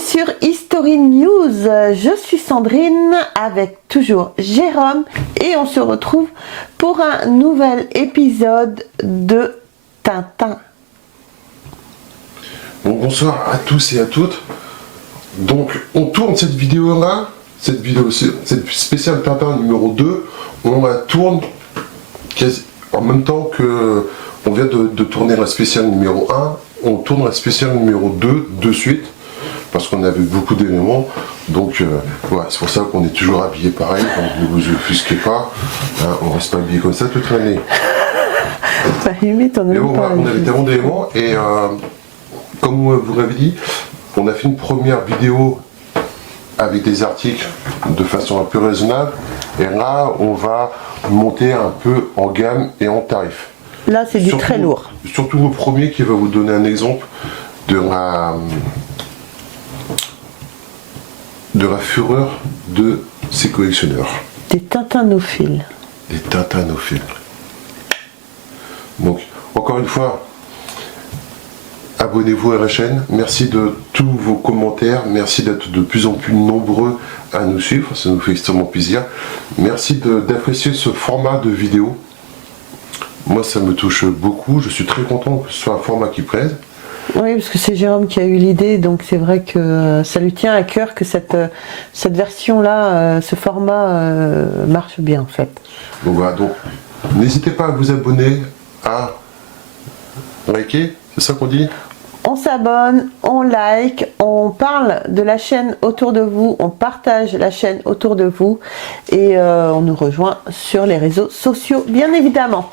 sur History News, je suis Sandrine avec toujours Jérôme et on se retrouve pour un nouvel épisode de Tintin. Bon, bonsoir à tous et à toutes. Donc on tourne cette vidéo-là, cette spéciale Tintin numéro 2, on la tourne en même temps que on vient de tourner la spéciale numéro 1, on tourne la spéciale numéro 2 de suite, parce qu'on avait beaucoup d'éléments, donc voilà, c'est pour ça qu'on est toujours habillé pareil, donc ne vous offusquez pas, hein, on reste pas habillé comme ça toute l'année. Bah, limite, on avait tellement d'éléments, et comme vous l'avez dit, on a fait une première vidéo avec des articles de façon un peu raisonnable, et là on va monter un peu en gamme et en tarif. Là c'est du très lourd. Surtout le premier qui va vous donner un exemple de la fureur de ces collectionneurs. Des tintinophiles. Des tintinophiles. Donc, encore une fois, abonnez-vous à la chaîne. Merci de tous vos commentaires. Merci d'être de plus en plus nombreux à nous suivre. Ça nous fait extrêmement plaisir. Merci d'apprécier ce format de vidéo. Moi, ça me touche beaucoup. Je suis très content que ce soit un format qui plaise. Oui, parce que c'est Jérôme qui a eu l'idée, donc c'est vrai que ça lui tient à cœur que cette version-là, ce format marche bien en fait. Donc voilà, donc n'hésitez pas à vous abonner, à liker, c'est ça qu'on dit ? On s'abonne, on like, on parle de la chaîne autour de vous, on partage la chaîne autour de vous et on nous rejoint sur les réseaux sociaux, bien évidemment.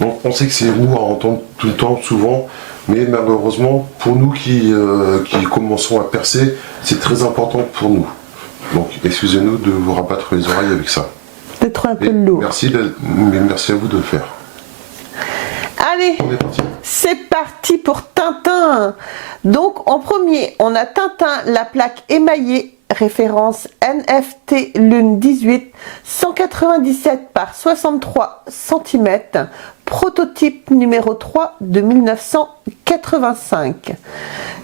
Bon, on sait que c'est lourd à entendre tout le temps, souvent, mais malheureusement, pour nous qui commençons à percer, c'est très important pour nous. Donc, excusez-nous de vous rabattre les oreilles avec ça. D'être un peu lourd. Merci à vous de le faire. Allez, c'est parti pour Tintin. Donc, en premier, on a Tintin, la plaque émaillée, référence NFT Lune 18, 197 par 63 cm, prototype numéro 3 de 1985.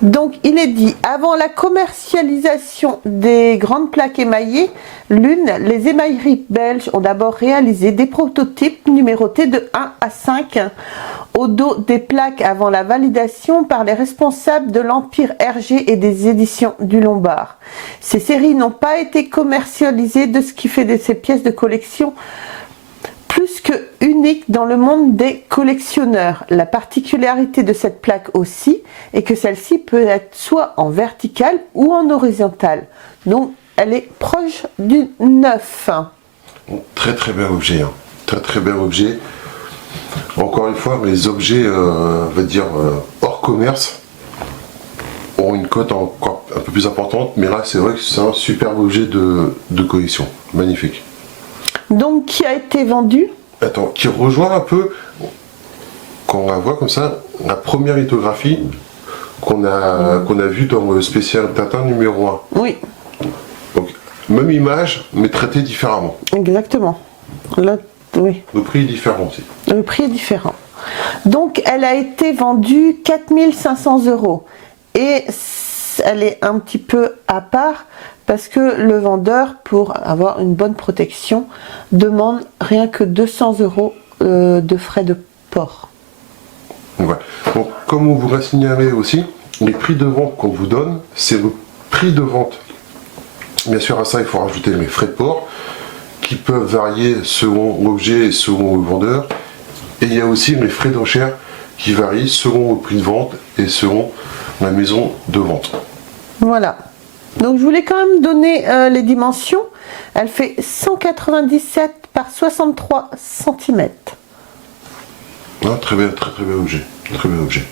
Donc il est dit, avant la commercialisation des grandes plaques émaillées Lune, les émailleries belges ont d'abord réalisé des prototypes numérotés de 1 à 5 au dos des plaques avant la validation par les responsables de l'Empire Hergé et des éditions du Lombard. Ces séries n'ont pas été commercialisées, de ce qui fait de ces pièces de collection plus que unique dans le monde des collectionneurs. La particularité de cette plaque aussi est que celle-ci peut être soit en verticale ou en horizontale. Donc elle est proche du neuf. Très très bel objet, hein. Très très bel objet. Encore une fois, les objets, on va dire, hors commerce ont une cote encore un peu plus importante, mais là c'est vrai que c'est un superbe objet de collection. Magnifique. Donc qui a été vendu? Attends, qui rejoint un peu, quand on la voit comme ça, la première lithographie qu'on a vue dans le spécial Tintin numéro 1. Oui. Donc, même image, mais traitée différemment. Exactement. Là, oui. Le prix est différent aussi. Le prix est différent. Donc elle a été vendue 4 500 €. Et elle est un petit peu à part parce que le vendeur, pour avoir une bonne protection, demande rien que 200 € de frais de port. Ouais. Donc, comme on vous l'a signalé aussi, les prix de vente qu'on vous donne, c'est le prix de vente. Bien sûr, à ça, il faut rajouter les frais de port qui peuvent varier selon l'objet et selon le vendeur. Et il y a aussi les frais d'enchère qui varient selon le prix de vente et selon la maison de vente. Voilà. Donc je voulais quand même donner les dimensions. Elle fait 197 par 63 cm. Ah, très bel objet. Très bel objet.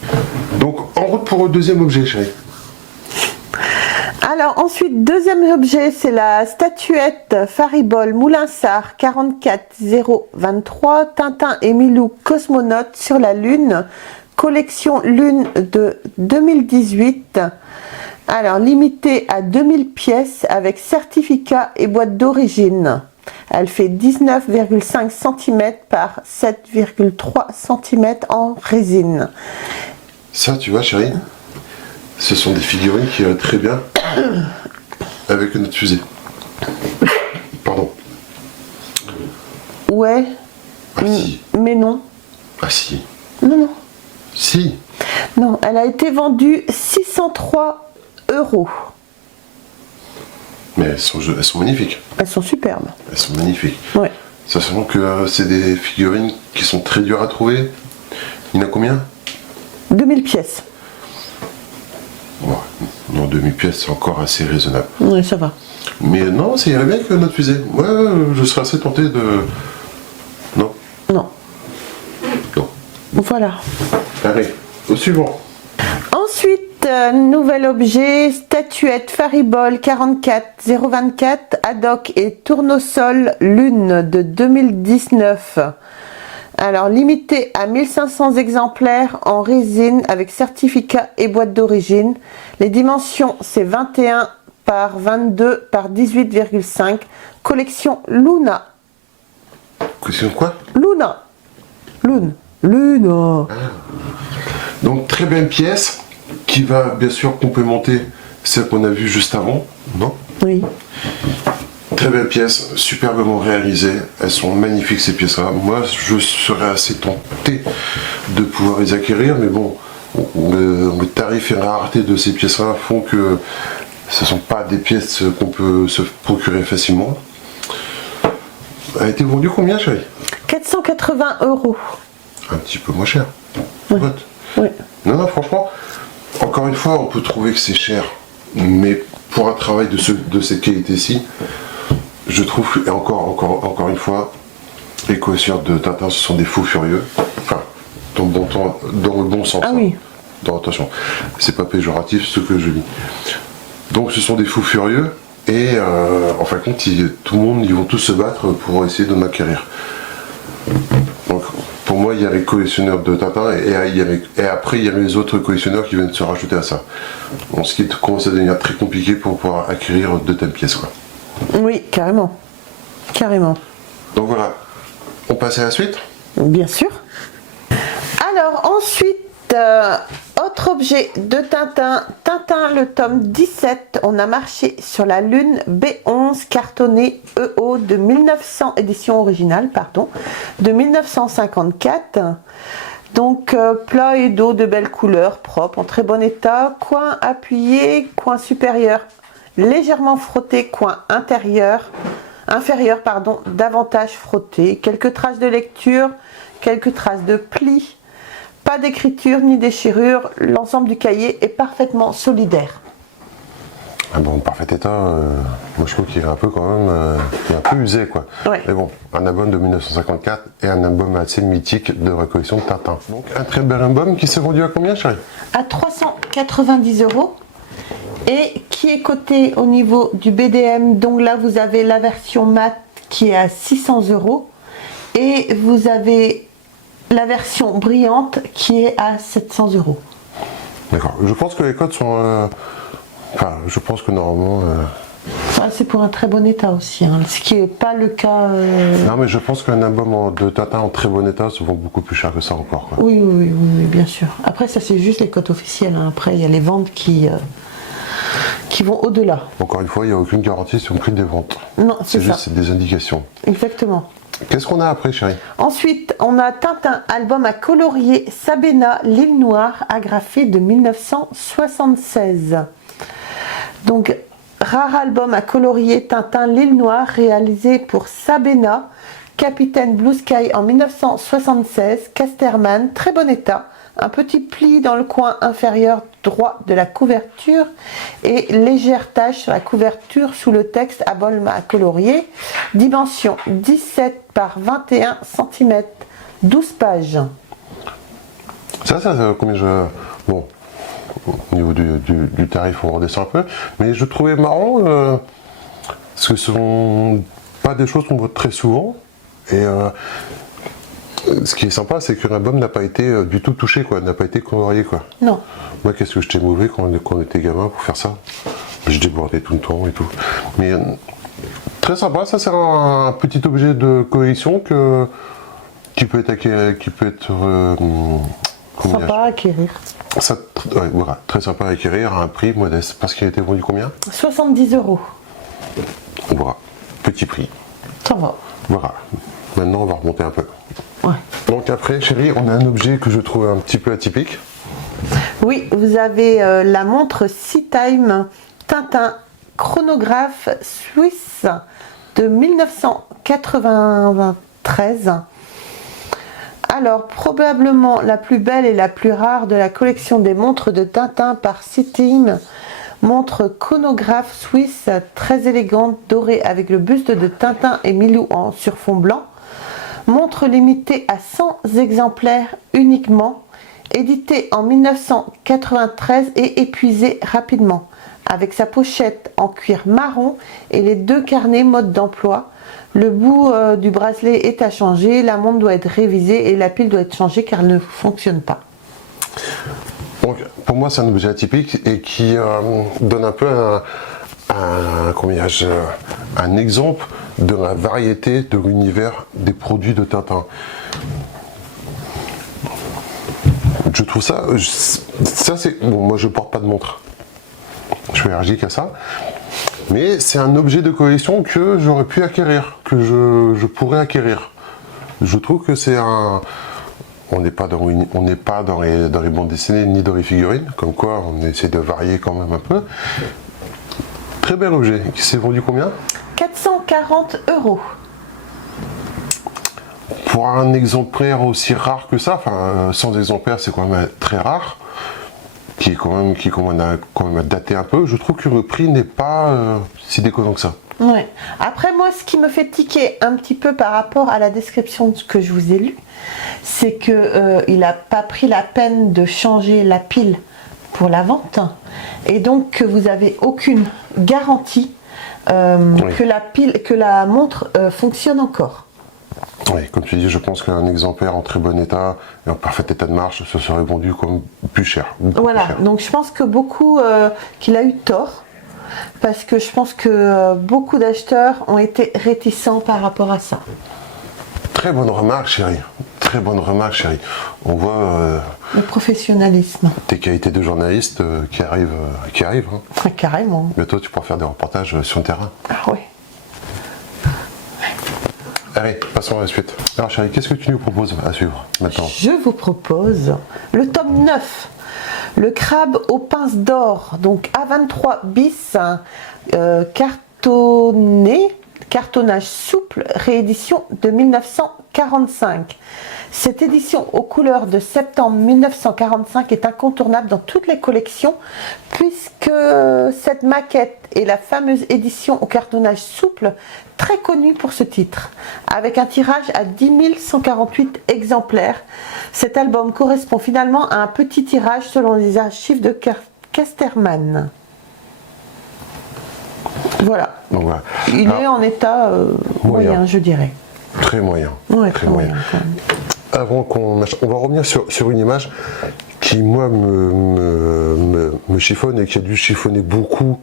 Donc en route pour le deuxième objet, chérie. Alors ensuite, deuxième objet, c'est la statuette Faribol Moulinsart 44023 Tintin et Milou cosmonaute sur la Lune, collection Lune de 2018. Alors, limité à 2000 pièces avec certificat et boîte d'origine. Elle fait 19,5 cm par 7,3 cm en résine. Ça, tu vois, chérie, ce sont des figurines qui iraient très bien avec notre fusée. Pardon. Ouais. Ah si. Mais non. Ah si. Non, non. Si. Non, elle a été vendue 603 €. Mais elles sont magnifiques. Elles sont superbes. Elles sont magnifiques. Ouais. Sachant que c'est des figurines qui sont très dures à trouver. Il y en a combien? 2000 pièces. Bon, non, 2000 pièces, c'est encore assez raisonnable. Oui, ça va. Mais non, ça irait bien avec notre fusée. Ouais, je serais assez tenté de... Non? Non. Non. Voilà. Allez, au suivant. Ensuite, nouvel objet, statuette Faribol 44 024 ad hoc et tournesol lune de 2019. Alors, limité à 1500 exemplaires en résine avec certificat et boîte d'origine. Les dimensions, c'est 21 par 22 par 18,5. Collection Luna. Question quoi? Luna. Luna. Donc, très belle pièce qui va bien sûr complémenter celle qu'on a vue juste avant, non? Oui. Très belle pièce, superbement réalisée. Elles sont magnifiques ces pièces-là. Moi, je serais assez tenté de pouvoir les acquérir, mais bon, le tarif et la rareté de ces pièces-là font que ce ne sont pas des pièces qu'on peut se procurer facilement. Elle a été vendue combien, chérie? 480 €. Un petit peu moins cher. Oui. Oui. Non, non, franchement, encore une fois, on peut trouver que c'est cher, mais pour un travail de cette qualité-ci, je trouve, et encore une fois, les collectionneurs de Tintin, ce sont des fous furieux. Enfin, dans le bon sens. Ah hein. oui. Attention, c'est pas péjoratif ce que je dis. Donc ce sont des fous furieux, et en fin de compte, tout le monde, ils vont tous se battre pour essayer de m'acquérir. Donc pour moi, il y a les collectionneurs de Tintin, et après, il y a les autres collectionneurs qui viennent se rajouter à ça. Donc ce qui commence à devenir très compliqué pour pouvoir acquérir de telles pièces, quoi. Oui, carrément. Carrément. Donc voilà, on passe à la suite. Bien sûr. Alors ensuite, autre objet de Tintin, Tintin le tome 17, on a marché sur la lune B11 cartonné EO de 1900, édition originale, pardon, de 1954. Donc plat et dos de belles couleurs, propre, en très bon état, coin appuyé, coin supérieur légèrement frotté, coin inférieur, pardon, davantage frotté, quelques traces de lecture, quelques traces de plis, pas d'écriture ni déchirure, l'ensemble du cahier est parfaitement solidaire. Ah bon, parfait état, moi je trouve qu'il est un peu quand même, il est un peu usé quoi. Ouais. Mais bon, un album de 1954 et un album assez mythique de la collection de Tintin. Donc un très bel album qui s'est vendu à combien, chérie? À 390 € et qui est coté au niveau du BDM. Donc là vous avez la version mat qui est à 600 € et vous avez la version brillante qui est à 700 €. D'accord, je pense que les codes sont... Enfin, je pense que normalement... Ça, c'est pour un très bon état aussi, hein, ce qui n'est pas le cas... Non mais je pense qu'un album de Tintin en très bon état se vend beaucoup plus cher que ça encore, quoi. Oui, bien sûr. Après ça c'est juste les cotes officielles, hein. Après il y a les ventes qui vont au-delà. Encore une fois, il n'y a aucune garantie sur le prix des ventes. Non, c'est ça. juste des indications. Exactement. Qu'est-ce qu'on a après, chérie? Ensuite, on a Tintin, album à colorier Sabena, l'île Noire, agrafé de 1976. Donc, rare album à colorier Tintin, l'île Noire, réalisé pour Sabena, Capitaine Blue Sky en 1976, Casterman, très bon état. Un petit pli dans le coin inférieur droit de la couverture et légère tache sur la couverture sous le texte album à colorier. Dimension 17 par 21 cm, 12 pages. Ça, combien je... Bon, au niveau du tarif, on redescend un peu, mais je trouvais marrant, parce que ce sont pas des choses qu'on voit très souvent, et ce qui est sympa, c'est que l'album n'a pas été du tout touché, quoi, n'a pas été colorié, quoi. Non. Moi, qu'est-ce que j'étais mauvais quand on était gamin pour faire ça. Je débordais tout le temps et tout. Mais très sympa, ça c'est un petit objet de collection qui peut être comment Sympa à acquérir. ça, ouais, voilà, très sympa à acquérir à un prix modeste. Parce qu'il a été vendu combien? 70 €. Voilà, petit prix. Ça va. Voilà, maintenant on va remonter un peu. Ouais. Donc après, chérie, on a un objet que je trouve un petit peu atypique. Oui, vous avez la montre Seatime Tintin chronographe suisse de 1993. Alors, probablement la plus belle et la plus rare de la collection des montres de Tintin par Seatime. Montre chronographe suisse très élégante, dorée avec le buste de Tintin et Milou sur fond blanc. Montre limitée à 100 exemplaires uniquement, éditée en 1993 et épuisée rapidement, avec sa pochette en cuir marron et les 2 carnets mode d'emploi. Le bout du bracelet est à changer, la montre doit être révisée et la pile doit être changée car elle ne fonctionne pas. Donc pour moi, c'est un objet atypique et qui donne un peu un exemple de la variété de l'univers des produits de Tintin. Je trouve ça c'est bon. Moi, je porte pas de montre. Je suis allergique à ça. Mais c'est un objet de collection que j'aurais pu acquérir, que je pourrais acquérir. Je trouve que c'est un... On n'est pas dans les bandes dessinées ni dans les figurines, comme quoi on essaie de varier quand même un peu. Très bel objet. Qui s'est vendu combien? 440 €. Pour un exemplaire aussi rare que ça, enfin 100 exemplaires, c'est quand même très rare, qui commence à dater un peu. Je trouve que le prix n'est pas si déconnant que ça. Ouais. Après, moi, ce qui me fait tiquer un petit peu par rapport à la description que je vous ai lue, c'est qu'il n'a pas pris la peine de changer la pile pour la vente, et donc que vous n'avez aucune garantie Oui. que la montre fonctionne encore. Oui, comme tu dis, je pense qu'un exemplaire en très bon état et en parfait état de marche, se serait vendu comme plus cher. Voilà, Plus cher. donc je pense que qu'il a eu tort, parce que je pense que beaucoup d'acheteurs ont été réticents par rapport à ça. Très bonne remarque, chérie. Très bonne remarque, chérie. On voit Le professionnalisme. tes qualités de journaliste qui arrivent. Hein. Ah, carrément. Mais toi, tu pourras faire des reportages sur le terrain. Ah ouais. Allez, passons à la suite. Alors, chérie, qu'est-ce que tu nous proposes à suivre maintenant? Je vous propose le tome 9, le crabe aux pinces d'or, donc A23 bis, cartonnage souple, réédition de 1945. Cette édition aux couleurs de septembre 1945 est incontournable dans toutes les collections, puisque cette maquette est la fameuse édition au cartonnage souple, très connue pour ce titre, avec un tirage à 10 148 exemplaires. Cet album correspond finalement à un petit tirage selon les archives de Casterman. Voilà. Donc, voilà. Il est en état moyen, je dirais. Très moyen. Ouais, très moyen. quand même. Avant qu'on va revenir sur une image qui, moi, me chiffonne et qui a dû chiffonner beaucoup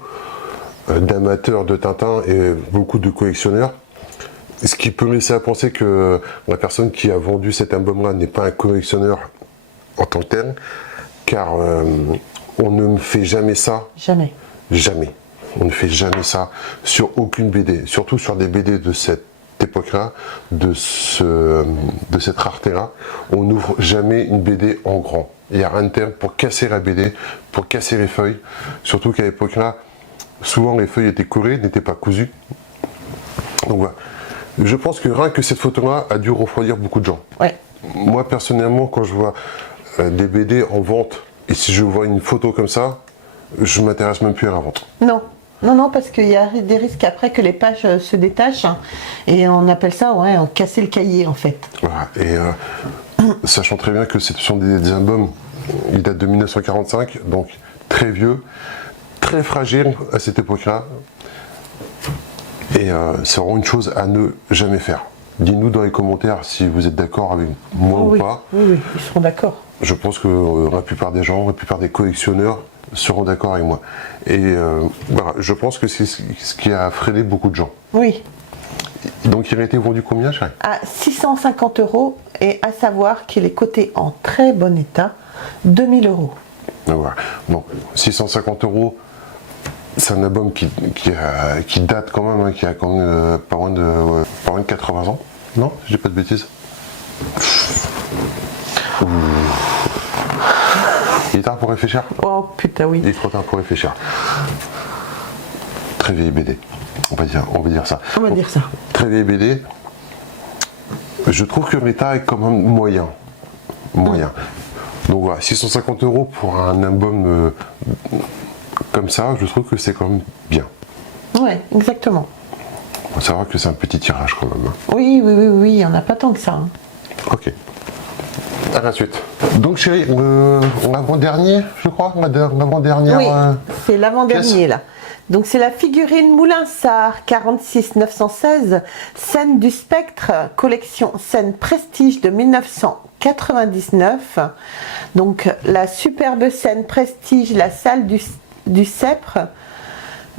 d'amateurs de Tintin et beaucoup de collectionneurs. Ce qui peut me laisser à penser que la personne qui a vendu cet album-là n'est pas un collectionneur en tant que tel, car on ne fait jamais ça. Jamais. Jamais. On ne fait jamais ça sur aucune BD, surtout sur des BD de cette époque-là, de cette rareté-là. On n'ouvre jamais une BD en grand. Il n'y a rien de tel pour casser la BD, pour casser les feuilles, surtout qu'à l'époque-là, souvent les feuilles étaient collées, n'étaient pas cousues. Donc voilà. Je pense que rien que cette photo-là a dû refroidir beaucoup de gens. Ouais. Moi personnellement, quand je vois des BD en vente, et si je vois une photo comme ça, je m'intéresse même plus à la vente. Non. Non, parce qu'il y a des risques après que les pages se détachent, hein, et on appelle ça, casser le cahier en fait. Voilà. Et sachant très bien que ce sont des albums, ils datent de 1945, donc très vieux, très fragiles à cette époque-là. Et c'est vraiment une chose à ne jamais faire. Dites-nous dans les commentaires si vous êtes d'accord avec moi ou pas. Oui, ils seront d'accord. Je pense que la plupart des gens, la plupart des collectionneurs seront d'accord avec moi. Et voilà, je pense que c'est ce qui a freiné beaucoup de gens. Oui. Donc il a été vendu combien, chérie? À 650 €, et à savoir qu'il est coté en très bon état. 2000 €. Voilà. Donc 650 €, c'est un album qui date quand même, hein, qui a quand même pas loin de 80 ans. Non, je dis pas de bêtises. Il est tard pour réfléchir. Oh putain, oui. Il est trop tard pour réfléchir. Très vieille BD. On va dire ça. On va dire ça. Très vieille BD. Je trouve que l'état est quand même moyen. Donc voilà, 650 € pour un album comme ça, je trouve que c'est quand même bien. Ouais, exactement. Faut savoir que c'est un petit tirage quand même. Oui, il n'y en a pas tant que ça. Hein. Ok. À la suite. Donc chérie, l'avant-dernier, je crois, l'avant-dernière. Oui, c'est l'avant-dernier pièce. là. Donc c'est la figurine Moulinsart 46 916, scène du spectre, collection scène prestige de 1999. Donc la superbe scène prestige, la salle du Sceptre,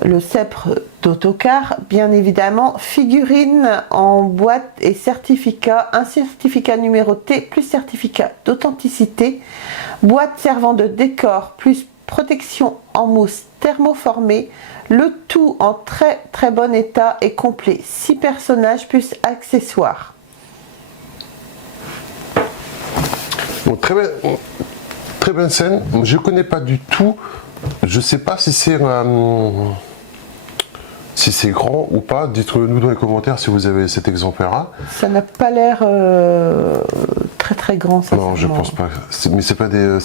le Sceptre d'autocar, bien évidemment, figurine en boîte et certificat, un certificat numéroté plus certificat d'authenticité, boîte servant de décor plus protection en mousse thermoformée, le tout en très très bon état et complet, 6 personnages plus accessoires. Donc, très belle scène. Je connais pas du tout. Je sais pas si c'est grand ou pas. Dites-nous dans les commentaires si vous avez cet exemplaire-là. Ça n'a pas l'air très très grand. Non, je pense pas. Mais c'est pas de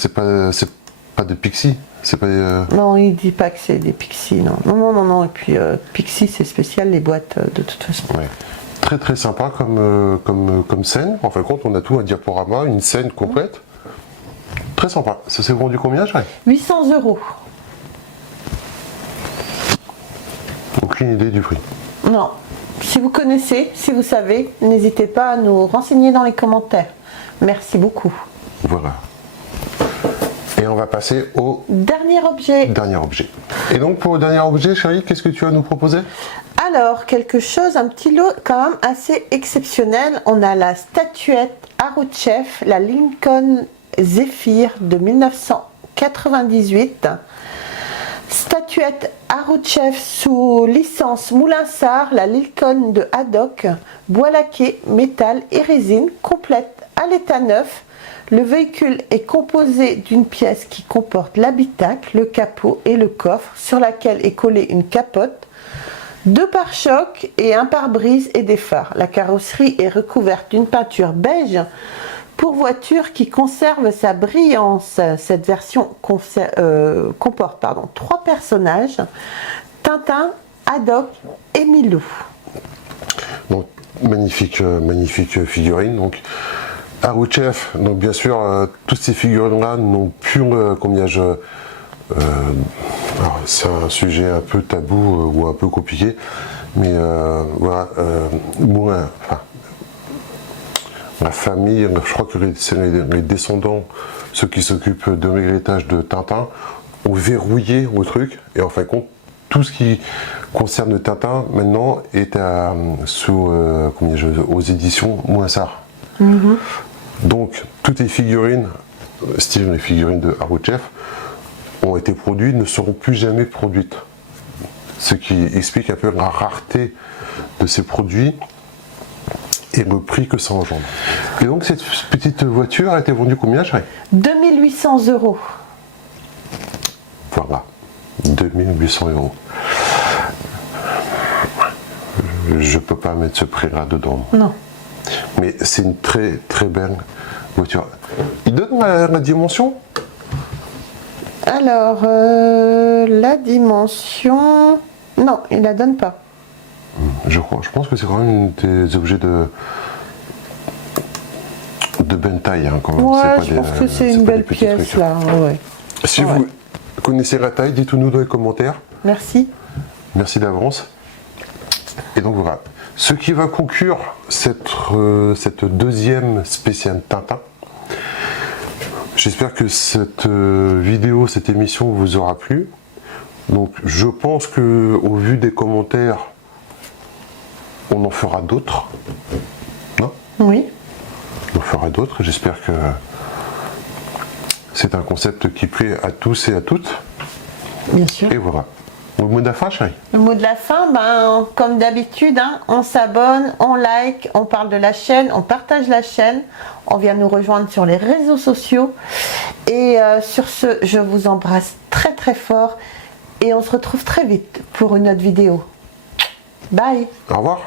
Pixie. C'est pas Non, il dit pas que c'est des Pixie, non. Et puis Pixie, c'est spécial les boîtes de toute façon. Ouais. Très très sympa comme scène. En fin de compte, on a tout un diaporama, une scène complète. Très sympa. Ça s'est vendu combien, chérie ? 800 €. Aucune idée du prix. Non. Si vous connaissez, si vous savez, n'hésitez pas à nous renseigner dans les commentaires. Merci beaucoup. Voilà. Et on va passer au Dernier objet. dernier objet. Et donc pour le dernier objet, chérie, qu'est-ce que tu vas nous proposer ? Alors, quelque chose, un petit lot quand même assez exceptionnel. On a la statuette Khrouchtchev, la Lincoln Zephyr de 1998. Statuette Khrouchtchev sous licence Moulinsart, la Lincoln de Haddock, bois laqué, métal et résine, complète à l'état neuf. Le véhicule est composé d'une pièce qui comporte l'habitacle, le capot et le coffre, sur laquelle est collée une capote, 2 pare-chocs et un pare-brise et des phares. La carrosserie est recouverte d'une peinture beige pour voiture qui conserve sa brillance. Cette version comporte 3 personnages, Tintin, Haddock et Milou. Donc magnifique figurine. Donc Khrouchtchev, donc bien sûr, toutes ces figurines-là n'ont plus, c'est un sujet un peu tabou ou un peu compliqué, mais voilà, la famille, je crois que c'est les descendants, ceux qui s'occupent de l'héritage de Tintin, ont verrouillé le truc, et en fin de compte, tout ce qui concerne Tintin maintenant est aux éditions Moulinsart. Donc toutes les figurines, style les figurines de Khrouchtchev, ont été produites, ne seront plus jamais produites. Ce qui explique un peu la rareté de ces produits et le prix que ça engendre. Et donc cette petite voiture a été vendue combien, chérie ? 2800 €. Voilà, 2800 €. Je peux pas mettre ce prix-là dedans. Non. Mais c'est une très très belle voiture. Il donne la dimension ? Alors, la dimension... Non, il la donne pas. Je pense que c'est quand même des objets de belle taille. Hein, quand même. Ouais, je pense que c'est une belle pièce trucs, hein. là. Ouais. Si vous connaissez la taille, dites-nous dans les commentaires. Merci. Merci d'avance. Et donc voilà. Ce qui va conclure cette deuxième spéciale Tintin. J'espère que cette vidéo, cette émission vous aura plu. Donc je pense que au vu des commentaires, on en fera d'autres. Non ? Oui. On en fera d'autres. J'espère que C'est un concept qui plaît à tous et à toutes. Bien sûr. Et voilà. Le mot de la fin, chérie? Le mot de la fin, ben, comme d'habitude, hein, on s'abonne, on like, on parle de la chaîne, on partage la chaîne, on vient nous rejoindre sur les réseaux sociaux. Et sur ce, je vous embrasse très très fort et on se retrouve très vite pour une autre vidéo. Bye. Au revoir.